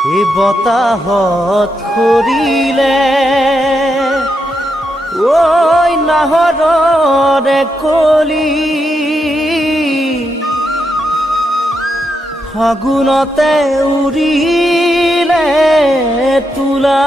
এই বতাহত খৰিলে ঐ নাহৰৰে কলি ফাগুনতে উৰিলে তুলা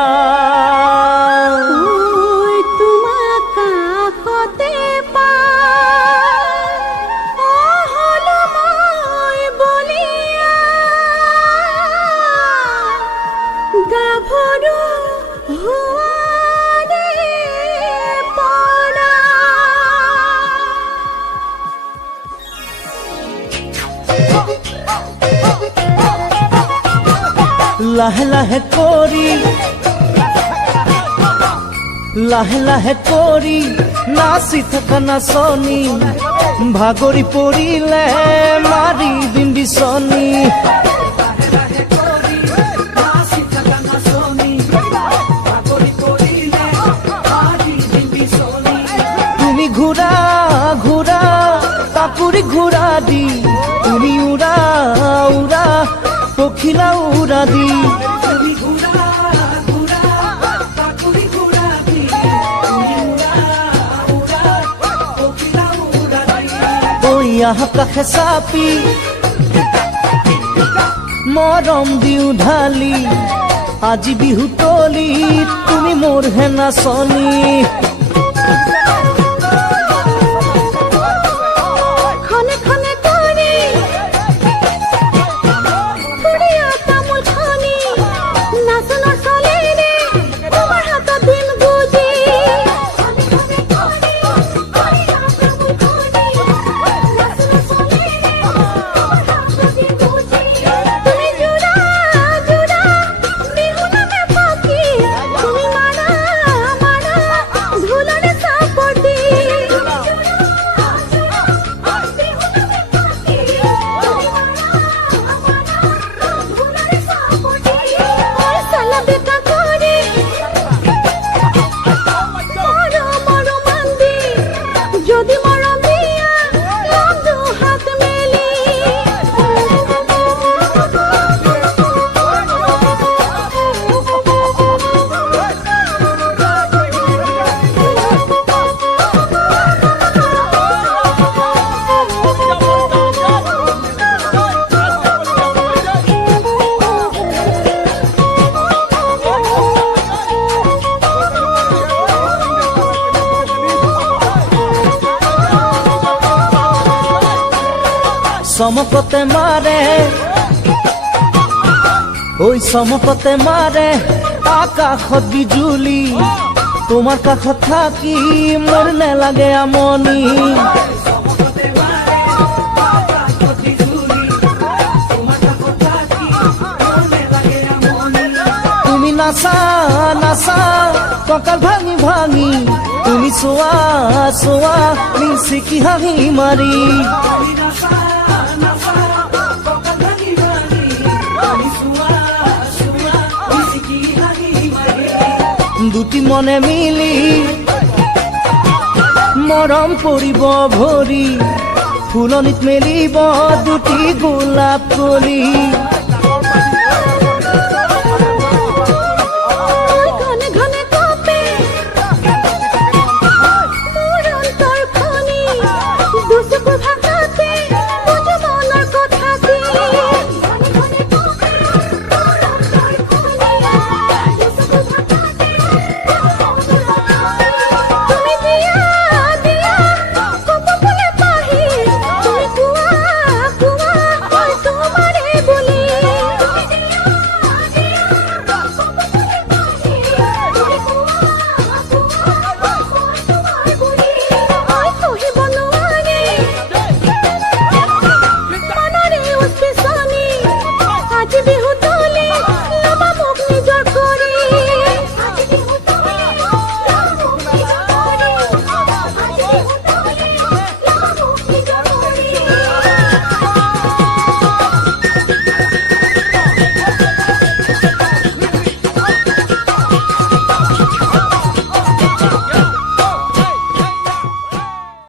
লাহে লাহে কৰি নাচি থকা নাচনি ভাগৰি পৰিলে মাৰি দিম বিচনী তুমি ঘূৰা ঘূৰা কাপুৰি ঘূৰা দি তুমি উৰা উৰা পখিলা উৰা দি কাষে চাপি মৰম দিও ঢালি আজি বিহু তলি তুমি মোৰ হে নাচনী চমকতে মাৰে ঐ চমকতে মাৰে আকাশত বিজুলি তোমাৰ কাষত থাকি মোৰ নেলাগে আমনি তুমি নাচা নাচা কঁকাল ভাঙি ভাঙি তুমি চোৱা চোৱা নিচিকি হাঁহি মাৰি দুটি মনে মিলি মৰম পৰিব ভৰি ফুলনিত মেলিব দুটি গোলাপ কলি